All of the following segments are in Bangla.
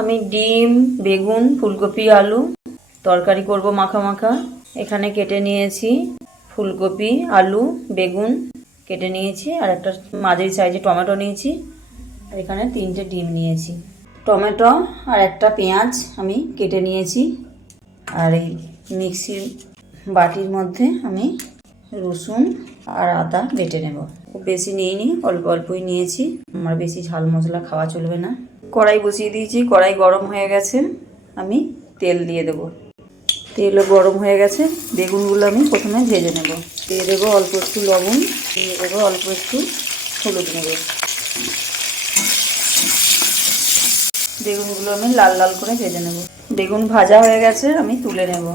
আমি ডিম, বেগুন, ফুলকপি, আলু তরকারি করব মাখা মাখা। এখানে কেটে নিয়েছি ফুলকপি, আলু, বেগুন কেটে নিয়েছি, আর একটা মাঝারি সাইজে টমেটো নিয়েছি, আর এখানে 3টে ডিম নিয়েছি। টমেটো আর একটা পেঁয়াজ আমি কেটে নিয়েছি, আর এই মিক্সির বাটির মধ্যে আমি রসুন আর আদা বেটে নেব। খুব বেশি নিইনি, অল্প অল্পই নিয়েছি, আমার বেশি ঝাল মশলা খাওয়া চলবে না। কড়াই বসিয়ে দিয়েছি, কড়াই গরম হয়ে গেছে, আমি তেল দিয়ে দেব। তেলও গরম হয়ে গেছে, বেগুনগুলো আমি প্রথমে ভেজে নেব। দিয়ে দেবো অল্প একটু লবণ, দিয়ে দেবো অল্প একটু হলুদ নেব। বেগুনগুলো আমি লাল লাল করে ভেজে নেব। বেগুন ভাজা হয়ে গেছে, আমি তুলে নেব।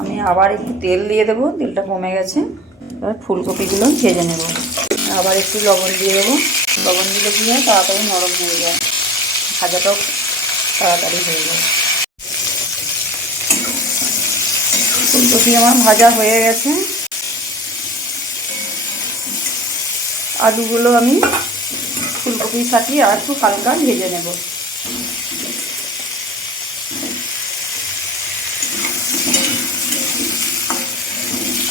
আমি আবার একটু তেল দিয়ে দেবো, তেলটা কমে গেছে। এবার ফুলকপিগুলো ভেজে নেব। আবার একটু লবণ দিয়ে দেবো, লবণ দিলে কী হয়, তাড়াতাড়ি নরম হয়ে যায়, ভাজাটাও তাড়াতাড়ি হয়ে যায়। ফুলকপি আমার ভাজা হয়ে গেছে। আলুগুলো আমি ফুলকপির সাথে আর একটু হালকা ভেজে নেব।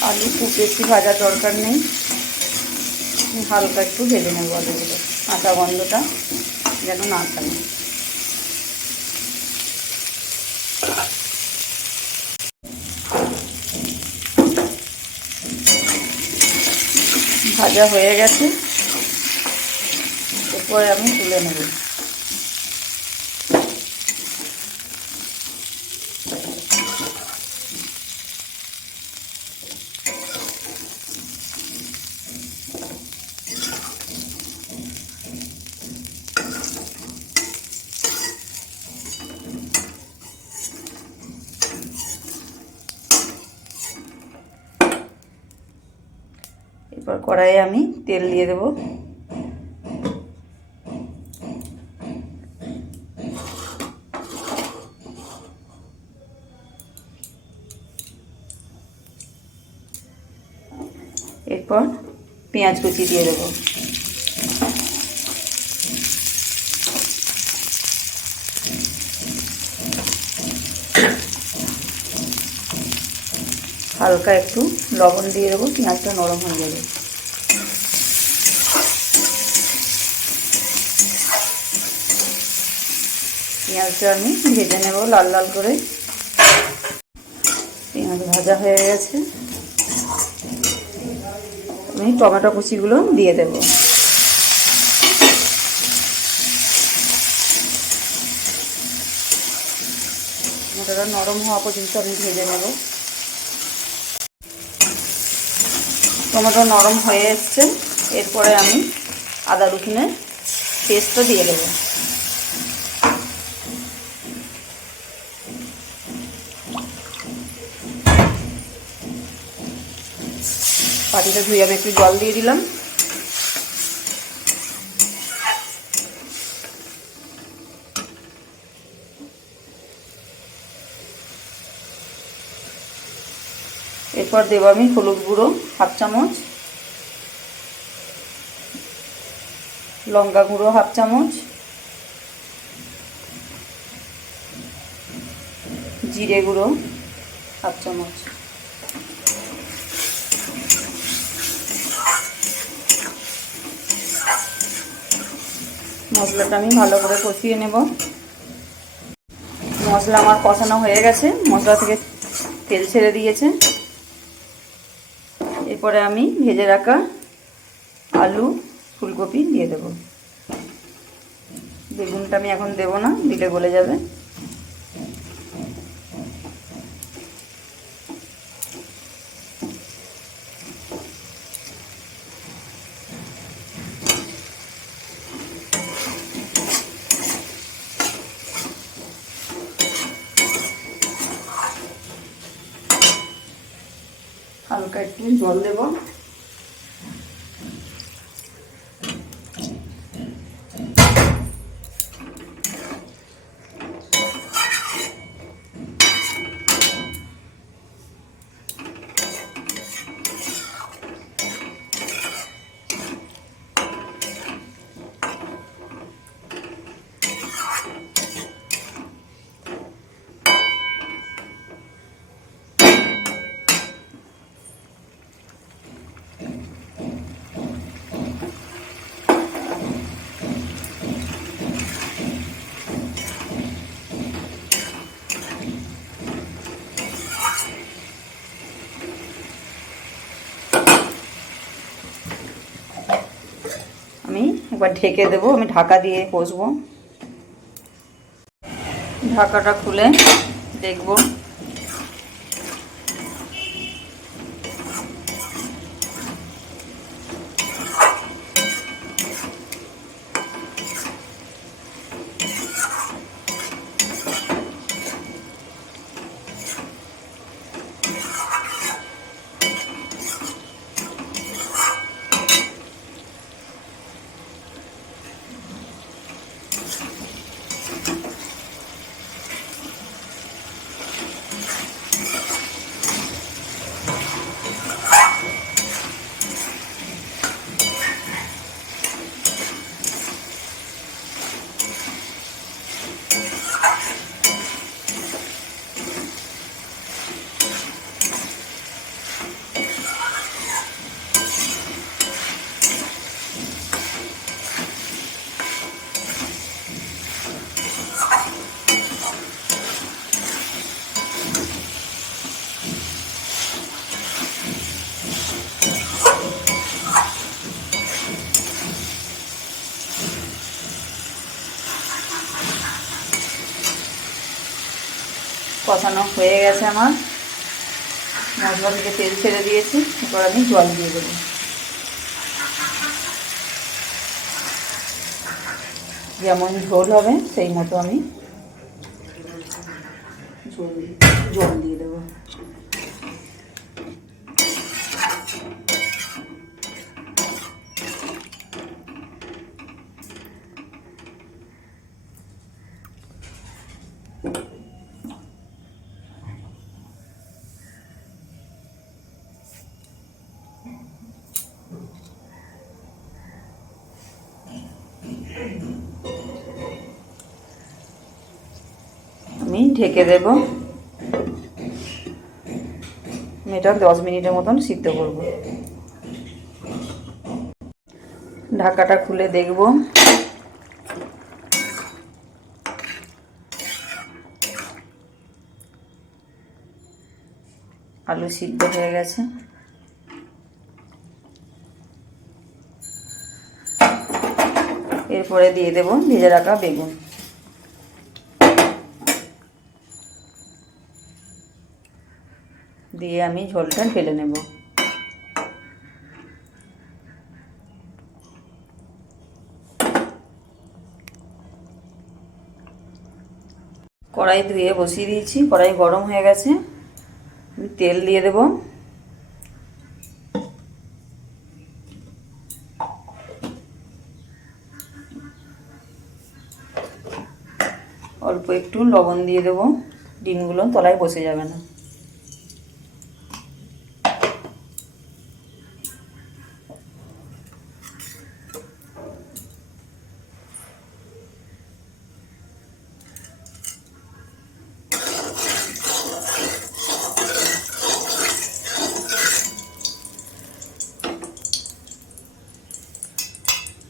আলু খুব বেশি ভাজার দরকার নেই, হালকা একটু ভেজে নেব আলুগুলো, কাঁচা গন্ধটা যেন না থাকে। ভাজা হয়ে গেছে, এরপরে আমি তুলে নেব। এরপর কড়াইয়ে আমি তেল দিয়ে দেব। এরপর পেঁয়াজ কুচি দিয়ে দেব। হালকা একটু লবণ দিয়ে দেবো, পেঁয়াজটা নরম হয়ে যাবে। পেঁয়াজটা আমি ভেজে নেব লাল লাল করে। পেঁয়াজ ভাজা হয়ে গেছে, আমি টমেটো কুচিগুলো দিয়ে দেব। টমেটোটা নরম হওয়া পর্যন্ত আমি ভেজে নেব। টমেটো নরম হয়ে এসছে, এরপরে আমি আদা রসুনের পেস্টটা দিয়ে দেবো। বাটিটা ধুয়ে আমি একটু জল দিয়ে দিলাম। এরপর দেবো আমি হলুদ গুঁড়ো 1/2 চামচ, লঙ্কা গুঁড়ো 1/2 চামচ, জিরে গুঁড়ো 1/2 চামচ। মশলাটা আমি ভালো করে কষিয়ে নেব। মশলা আমার কষানো হয়ে গেছে, মশলা থেকে তেল ছেড়ে দিয়েছে। এরপরে আমি ভেজে রাখা আলু, ফুলকপি দিয়ে দেব। বেগুনটা আমি এখন দেব না, দিলে গলে যাবে। হালকা একটু জল দেব। একবার ঢেকে দেবো, আমি ঢাকা দিয়ে কষবো। ঢাকাটা খুলে দেখবো। কষানো হয়ে গেছে আমার, মশলা থেকে তেল ছেড়ে দিয়েছি। এবার আমি জল দিয়ে দেবো। যেমন ঝোল হবে সেই মতো আমি জল দিয়ে দেবো। আমি ঢেকে দেব, এটা 10 মিনিটের মতন সিদ্ধ করব। ঢাকাটা খুলে দেখব, আলু সিদ্ধ হয়ে গেছে। এরপরে দিয়ে দেব ভেজে রাখা বেগুন। দিয়ে আমি ঝোলটা ঢেলে নেব। কড়াই ধুয়ে বসিয়ে দিয়েছি, কড়াই গরম হয়ে গেছে। আমি তেল দিয়ে দেব। অল্প একটু লবণ দিয়ে দেব, ডিমগুলো তলায় বসে যাবে না।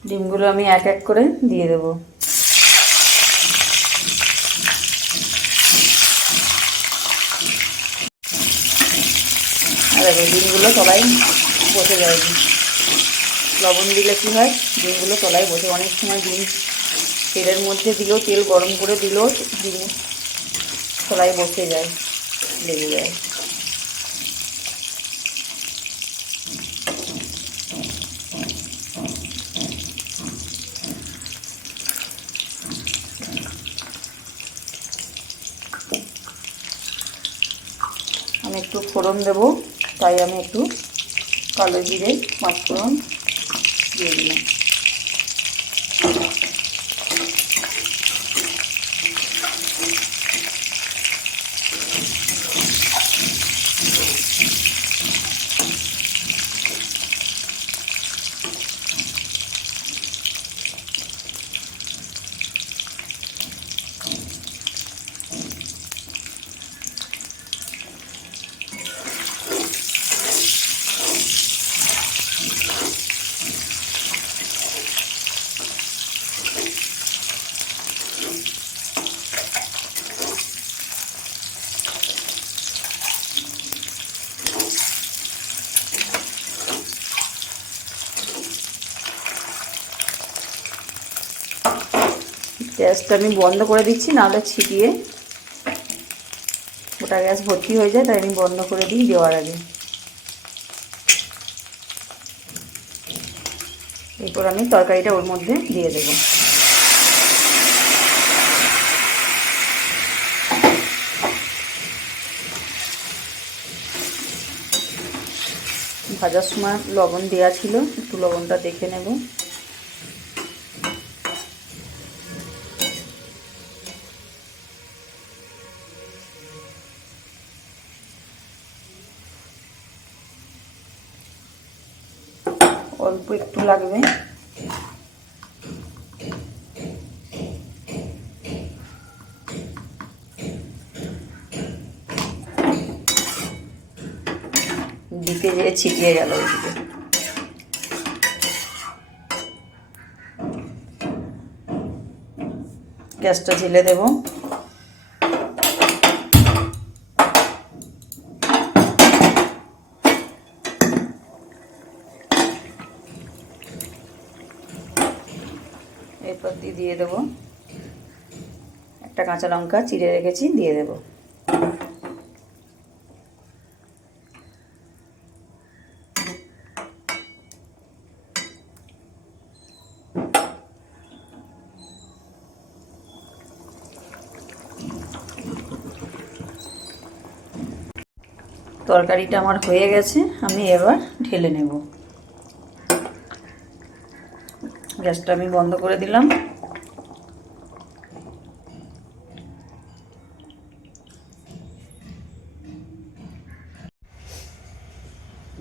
ডিমগুলো আমি এক এক করে দিয়ে দেব। আর ডিমগুলো তলায় বসে যায়। লবণ দিলে কি হয়, ডিমগুলো তলায় বসে। অনেক সময় ডিম তেলের মধ্যে দিলেও, তেল গরম করে দিলেও ডিম তলায় বসে যায়, লেগে যায়। আমি একটু ফোড়ন দেবো, তাই আমি একটু কালো জিরে, পাঁচফোড়ন দিয়ে দিলাম। গ্যাসটা আমি বন্ধ করে দিচ্ছি, নাহলে ছিটিয়ে গোটা গ্যাস ভর্তি হয়ে যায়, তাই আমি বন্ধ করে দিই দেওয়ার আগে। এরপর আমি তরকারিটা ওর মধ্যে দিয়ে দেব। ভাজার সময় লবণ দেওয়া ছিল, একটু লবণটা দেখে নেব। অল্প একটু লাগবে। দিতে যেয়ে ছিটিয়ে গেল ওইদিকে। গ্যাসটা ঢেলে দেব। এরপর দিয়ে দেবো একটা কাঁচা লঙ্কা চিড়ে রেখেছি, দিয়ে দেব। তরকারিটা আমার হয়ে গেছে, আমি এবার ঢেলে নেব। গ্যাসটা আমি বন্ধ করে দিলাম।